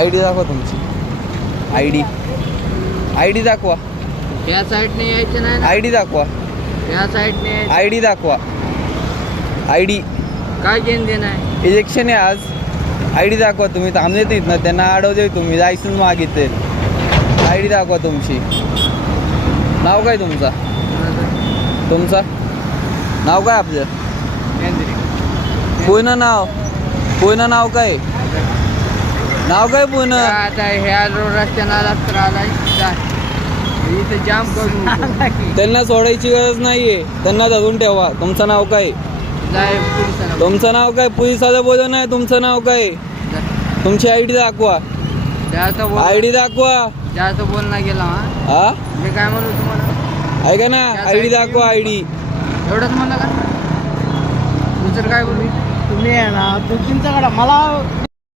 I D दाखवा तुमची. I D दाखवा. या साईडने यायचं नाही ना. आय डी दाखवा. या साईडने यायचं. आय डी दाखवा. आय डी काय घेऊन देणं आहे. इलेक्शन आहे आज. आय डी दाखवा. तुम्ही थांबले नाहीत ना, त्यांना अडवते तुम्ही, लायसन्स मागितले. आय डी दाखवा तुमची. नाव काय तुमचा? नाव काय आपलं? पूर्ण नाव काय? नाव काय पूर्ण? आता ह्या रस्त्यानं तर आलाय इथं जाम करून त्यांना सोडायची गरज नाहीये, त्यांना धरून ठेवा. तुमचं नाव काय? तुमचं नाव काय? पोलिसाला बोलव नाही. तुमचं नाव काय? तुमची आय डी दाखवा. आय डी दाखवा. जास्त बोलणं गेला. हा मी काय म्हणू तुम्हाला? ऐका ना, आय डी दाखवा. आय डी एवढंच म्हणलं का? दुसरं काय बोलू? तुम्ही आहे ना तुमच्याकडे मला